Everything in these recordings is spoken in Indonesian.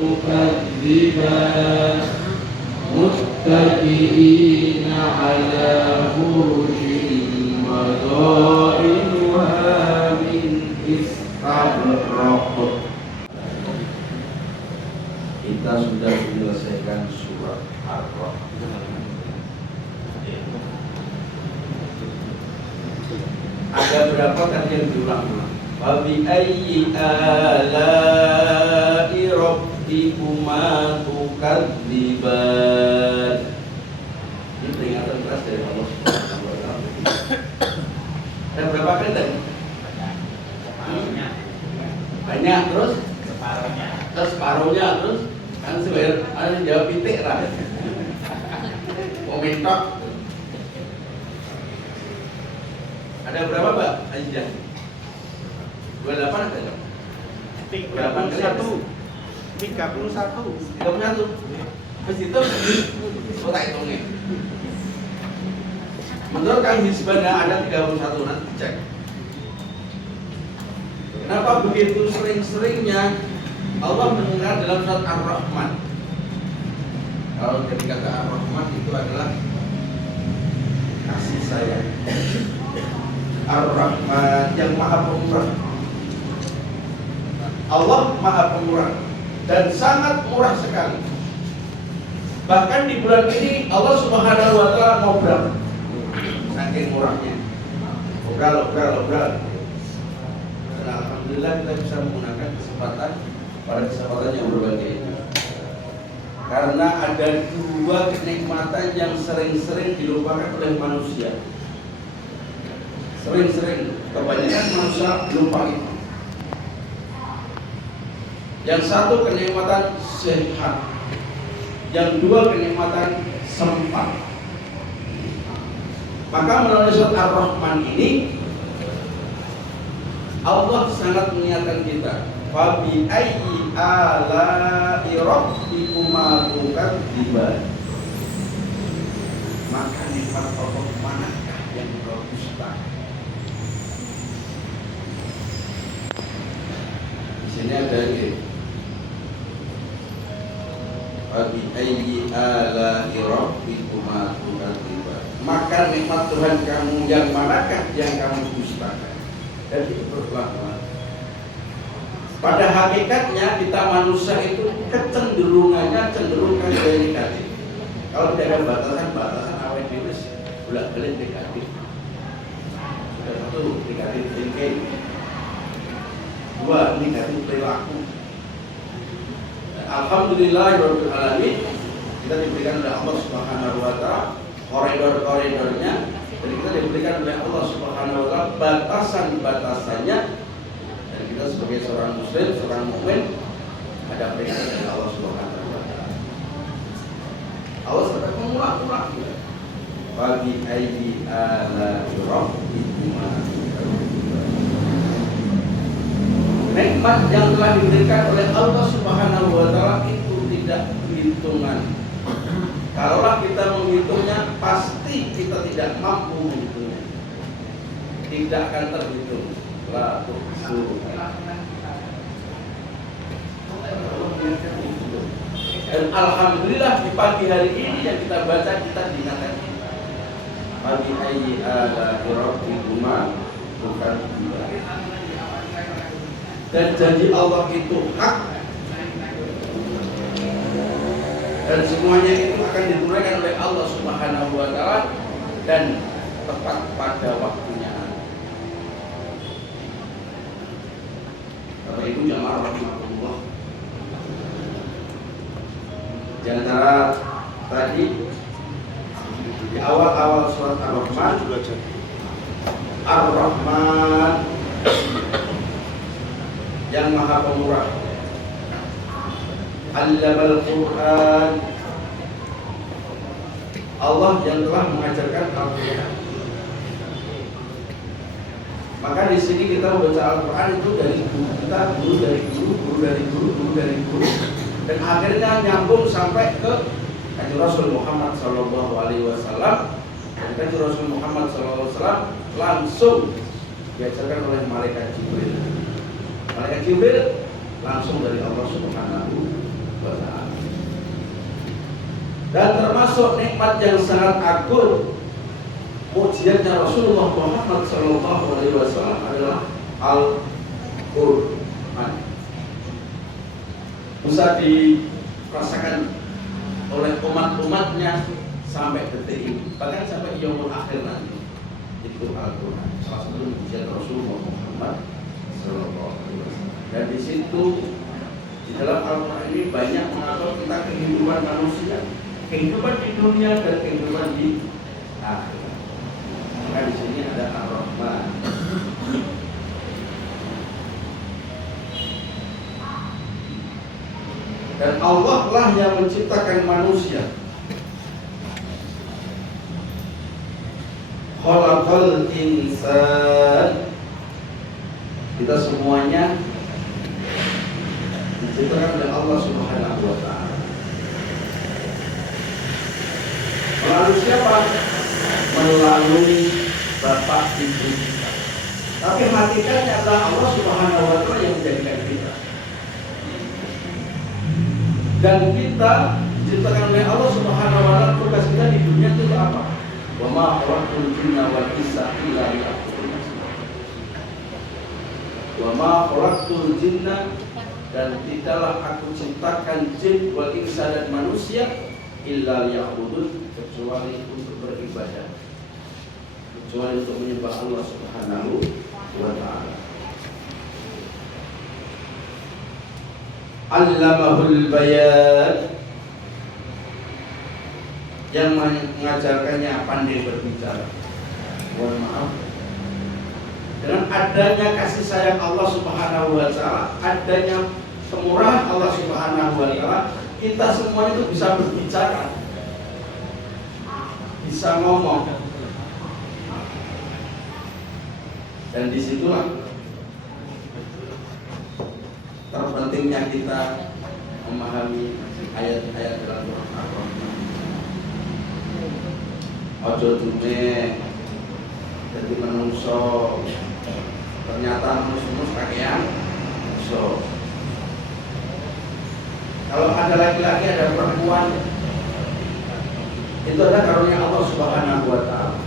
مكذبان متكئين على فرش مضائنها من استبرق. Kita sudah menyelesaikan surat Ar-Rahman. Ada berapa tadi yang diulang-ulang? Fabi ayyi ala'i rabbikuma tukadziban. Ini peringatan keras dari Allah Subhanahu wa taala. Ada berapa kali tadi? Banyak terus separuhnya terus kan sebenarnya ada yang jawab pitik lah. Komentar. Ada berapa Mbak Aziza? 28 ada nggak? 31. 31. Habis itu kita hitungnya. Menurut Kang Hisbana ada 31, nanti cek. Kenapa begitu sering-seringnya Allah mendengar dalam surat Ar-Rahman? Kalau dari kata Ar-Rahman itu adalah kasih sayang. Ar-Rahman yang maha pemurah. Allah maha pemurah dan sangat murah sekali. Bahkan di bulan ini Allah Subhanahu wa taala ngobrol saking murahnya. Ngobrol. Nah, alhamdulillah kita bisa menggunakan kesempatan pada kesempatan yang berbagai ini. Karena ada dua kenikmatan yang sering-sering dilupakan oleh manusia. Sering-sering, kebanyakan manusia lupa itu. Yang satu kenikmatan sehat, yang dua kenikmatan sempat. Maka melalui surat Ar-Rahman ini Allah sangat mengingatkan kita, fabi ayyi ala'i rabbikuma tukadziban. Maka nikmat Allah manakah yang kau dustakan? Di sini ada ini. Fabi ayyi ala'i rabbikuma tukadziban. Maka nikmat Tuhan kamu yang manakah yang kamu dustakan? Dan itu berulang-ulang. Pada hakikatnya kita manusia itu kecenderungannya cenderung ke negatif. Kalau tidak ada batasan awet virus bolak-balik negatif. Sudah satu negatif thinking, dua negatif perilaku. Alhamdulillahirabbil alamin, kita diberikan oleh Allah Subhanahu wa taala koridor-koridornya. Dan kita diberikan oleh Allah Subhanahu wa taala batasan-batasannya. Dan kita sebagai seorang muslim, seorang mukmin ada peringatan dari Allah Subhanahu wa taala. Allah sampai mengulang-ulang. Bagi ayyi ala'i rabbikuma. Nikmat yang telah diberikan oleh Allah Subhanahu wa taala itu tidak perhitungan. Kalaulah kita menghitungnya, pasti kita tidak mampu menghitungnya. Tidak akan terhitung. La tuhsuruh. Dan alhamdulillah di pagi hari ini yang kita baca, kita diingatkan. Fabi ayyi ala'i rabbikuma tukadziban. Dan janji Allah itu hak. Dan semuanya itu akan ditunaikan oleh Allah Subhanahu wa taala dan tepat pada waktunya. Bapak Ibu jamaah rahmatullah. Di antara tadi di awal-awal surat Ar-Rahman, Ar-Rahman yang maha pemurah, Allamal Quran, Allah yang telah mengajarkan Al-Quran. Maka di sini kita membaca Al-Quran itu dari guru kita, guru dari guru, guru dari guru, guru dari guru, dan akhirnya nyambung sampai ke Kanjeng Rasul Muhammad SAW. Dan Kanjeng Rasul Muhammad SAW langsung diajarkan oleh malaikat Jibril. Malaikat Jibril langsung dari Allah Subhanahu Dan termasuk nikmat yang sangat agung, mukjizatnya Rasulullah Muhammad SAW adalah Al-Quran. Bisa dirasakan oleh umat-umatnya sampai detik ini, bahkan sampai yaumul akhir nanti. Itu Al-Quran, salah satu mukjizat Rasulullah Muhammad SAW. Dan di situ, di dalam Al-Quran ini banyak mengatur tentang kehidupan manusia, kehidupan di dunia dan kehidupan di akhirat. Maka di sini ada Ar-Rahman. Dan Allah lah yang menciptakan manusia. Khalaqal insan. Kita semuanya diciptakan oleh Allah Subhanahu wa taala. Melalui siapa? Melalui bapak ibu kita. Tapi hakikatnya adalah Allah Subhanahu wa taala yang menjadikan kita. Dan kita diciptakan oleh Allah Subhanahu wa taala. Tugas kita di dunia itu apa? Wa ma khalaqtul jinna wal insa illa liya'budun. Wa ma khalaqtul jinna, dan tidaklah aku ciptakan jin wal insa dan manusia illa liya'budun, kecuali untuk beribadah, kecuali untuk menyembah Allah Subhanahu wa taala. Allamahul bayan, yang mengajarkannya pandai berbicara. Mohon maaf, dengan adanya kasih sayang Allah Subhanahu wa taala, adanya kemurahan Allah Subhanahu wa taala, kita semua itu bisa berbicara, bisa ngomong. Dan disitulah terpentingnya kita memahami ayat-ayat dalam Quran Al-Rahman. Ojo dume jadi menungso, ternyata menus-menus kakean. So, kalau ada laki-laki, ada perempuan, itu adalah karunia Allah Subhanahu wa taala.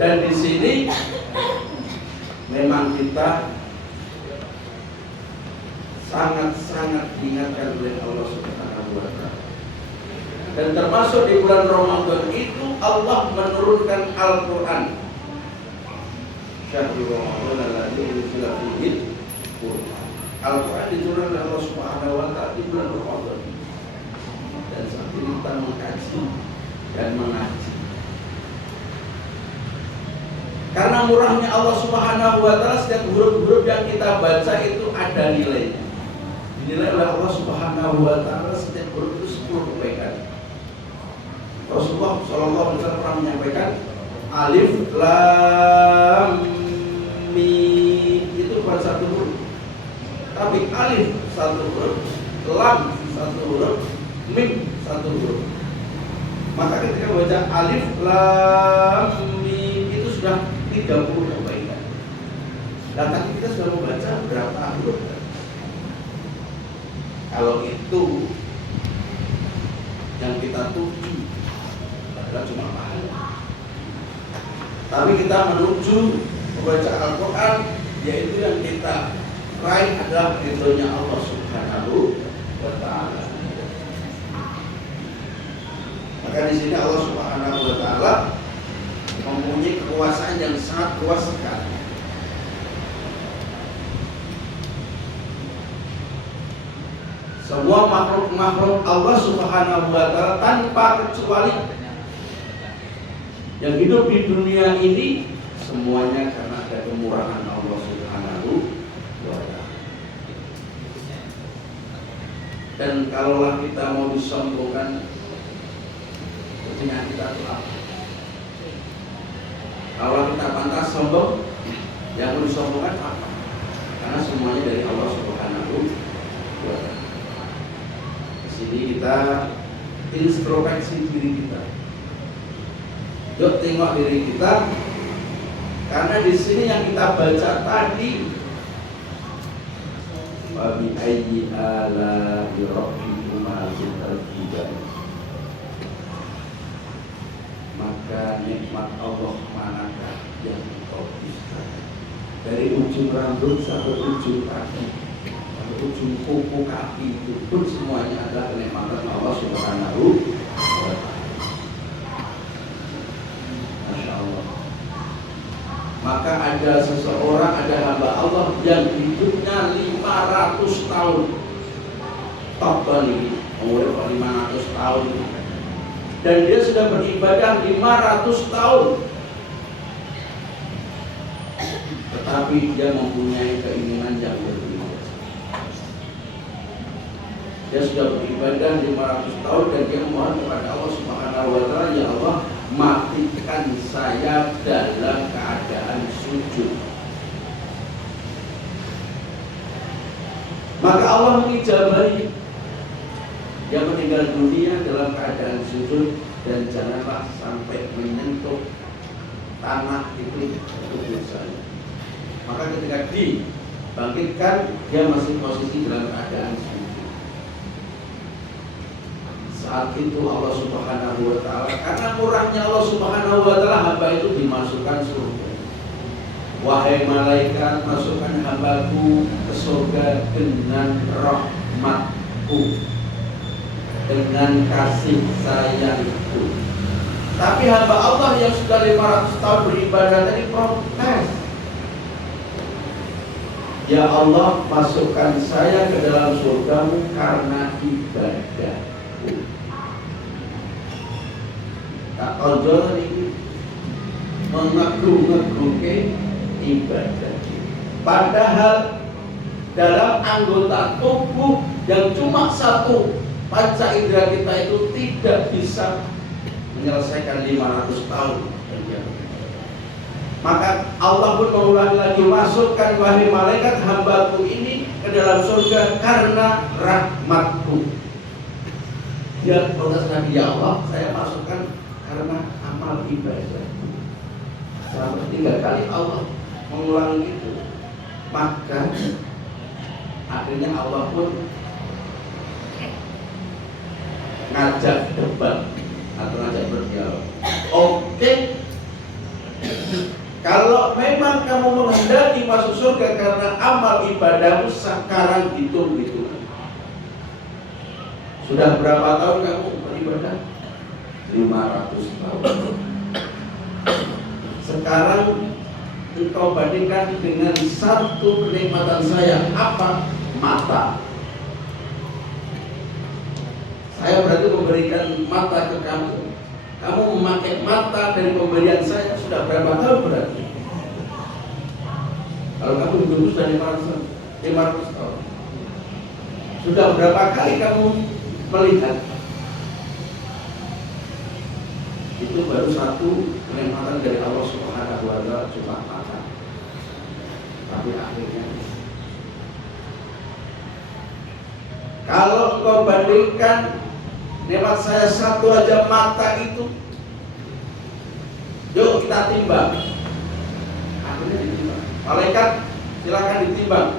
Dan di sini memang kita sangat-sangat diingatkan oleh Allah Subhanahu wa taala. Dan termasuk di bulan Ramadan itu Allah menurunkan Al-Quran. Syahrul Ramadan alladzi unzila fihi Al-Quran. Al-Quran diturunkan oleh Allah Subhanahu wa taala di bulan Ramadan. Dan saat ini kita mengkaji dan mengaji. Karena murahnya Allah Subhanahu wa taala, setiap huruf-huruf yang kita baca itu ada nilainya. Dinilai oleh Allah Subhanahu wa taala, setiap huruf itu 10 kebaikan. Rasulullah SAW pernah menyampaikan alif lam mim itu bukan satu huruf, tapi alif satu huruf, lam satu huruf, mim satu huruf. Maka ketika baca alif lam mim itu sudah 30 kebaikan. Dan tadi kita sudah membaca berapa huruf? Kalau itu yang kita tuju adalah cuma pahala. Tapi kita menuju membaca Al-Quran, yaitu yang kita raih adalah ridhonya Allah Subhanahu wa taala. Maka di sini Allah Subhanahu wa taala mempunyai kekuasaan yang sangat luas sekali. Semua makhluk-makhluk Allah Subhanahu wa taala tanpa kecuali yang hidup di dunia ini semuanya karena ada kemurahan Allah Subhanahu wa taala. Dan kalaulah kita mau disombongkan, kepentingan kita itu apa? Kalau kita pantas sombong, yang mau disombongkan apa? Karena semuanya dari Allah Subhanahu wa taala. Jadi kita introspeksi diri kita. Yuk tengok diri kita, karena di sini yang kita baca tadi Fabi ayyi ala'i rabbikuma tukadziban. Maka nikmat Allah manakah yang engkau dustakan? Dari ujung rambut sampai ujung kaki, sampai ujung kuku kaki itu pun semuanya adalah kenikmatan Allah Subhanahu wa Ta'ala. Masya Allah. Maka ada seseorang, ada hamba Allah yang hidupnya 500 tahun. Top ini, umurnya 500 tahun. Dan dia sudah beribadah 500 tahun. Tetapi dia mempunyai keinginan yang berbeda. Dia sudah beribadah 500 tahun dan dia mohon kepada Allah Subhanahu wa Ta'ala, ya Allah, matikan saya dalam keadaan sujud. Maka Allah mengijabahi. Dia meninggal dunia dalam keadaan sujud dan janganlah sampai menyentuh tanah itu dosanya. Maka ketika dibangkitkan, dia masih posisi dalam keadaan sujud. Saat itu Allah Subhanahu wa Ta'ala, karena murahnya Allah Subhanahu wa Ta'ala, hamba itu dimasukkan surga. Wahai malaikat, masukkan hambaku ke surga dengan rahmatku, dengan kasih sayangku. Tapi hamba Allah yang sudah 500 tahun beribadah tadi protes. Ya Allah, masukkan saya ke dalam surgamu karena ibadahku. Tak tonjol ini mengagung-agungkan ibadah. Padahal dalam anggota tubuh yang cuma satu, panca indera kita itu tidak bisa menyelesaikan 500 tahun. Maka Allah pun mengulangi lagi, masukkan wahai malaikat hambaku ini ke dalam surga karena rahmatku. Dia protes lagi, ya Allah, saya masukkan karena amal ibadah. Sampai 3 kali Allah mengulangi itu. Maka akhirnya Allah pun ngajak debat atau ngajak berdialog. Oke, kalau memang kamu menghendaki masuk surga karena amal ibadahmu, sekarang hitung-hitungan. Sudah berapa tahun kamu beribadah? 500 tahun. Sekarang engkau bandingkan dengan satu kenikmatan saya. Apa? Mata. Saya berarti memberikan mata ke kamu. Kamu memakai mata dari pemberian saya sudah berapa tahun berarti? Kalau kamu hidup sudah 500 tahun. Sudah berapa kali kamu melihat? Itu baru satu kenikmatan dari Allah Subhanahu wa Ta'ala, cuma mata. Tapi akhirnya, kalau kau bandingkan nikmat saya satu aja mata itu, yuk kita timbang. Akhirnya ditimbang. Malaikat silakan ditimbang.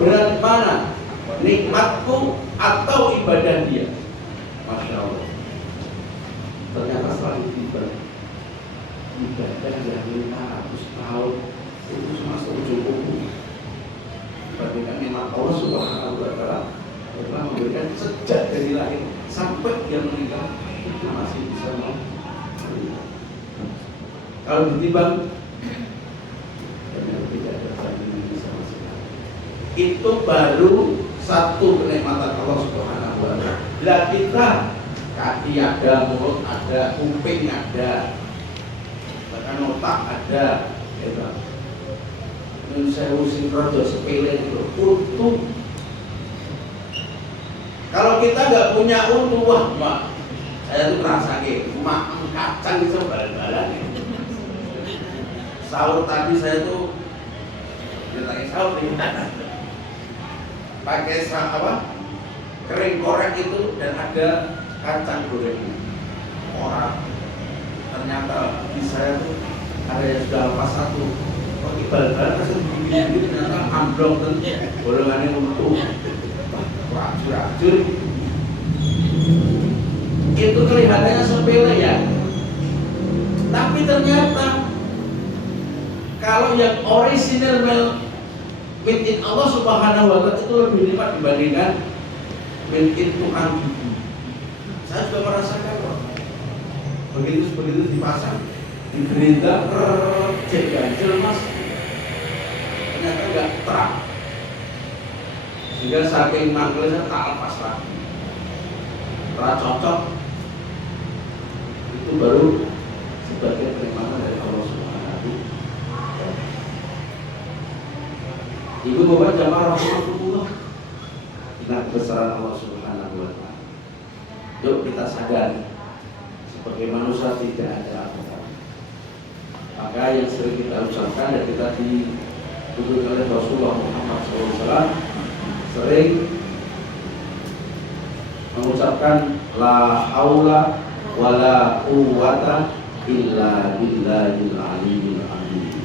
Berat mana? Nikmatku atau ibadah dia? Masya Allah. Ternyata setelah ditimbang, ibadah yang 500 tahun itu cuma seujung kuku. Dibandingkan nikmat Allah Subhanahu wa Ta'ala telah memberikan sejak dari lahir sampai dia meninggal, itu masih bisa mau. Kalau ditimbang, tidak ada bandingan sama sekali. Itu baru satu kenikmatan Allah Subhanahu wa Ta'ala. Bila kita kaki ada, mulut ada, kuping ada, bahkan otak ada, ya. Saya usin rojo sepele itu untung. Kalau kita nggak punya untung, wah mak, saya tuh merasa kayak mak kacang itu bal-balan. Sahur tadi saya tuh pakai sahur di mana? Pakai apa? Kering korek itu dan ada kacang goreng. Orang ternyata di saya tuh ada yang sudah lepas satu. Kok bal-balan langsung begini. ini ternyata ambrol tentu golongannya untuk racur-racur. Itu kelihatannya sepele ya, tapi ternyata kalau yang original made in Allah Subhanahu wa Ta'ala itu lebih nikmat dibandingkan made in Tuhan. Saya juga merasakan kok. Begitu dipasang di gerindra, cek ganjel mas, ternyata nggak terang, sehingga saking mangkelnya tak lepas lagi, tak cocok. Itu baru sebagai kenikmatan dari Allah Subhanahu. Ibu bapak jamaah rahmatullah, ingat kebesaran Allah Subhanahu wa Ta'ala. Yuk kita sadari sebagai manusia tidak ada apa-apa. Maka yang sering kita ucapkan dan kita dituntut oleh Rasulullah Muhammad SAW sering mengucapkan la haula wala quwwata illa billahil aliyyil azim.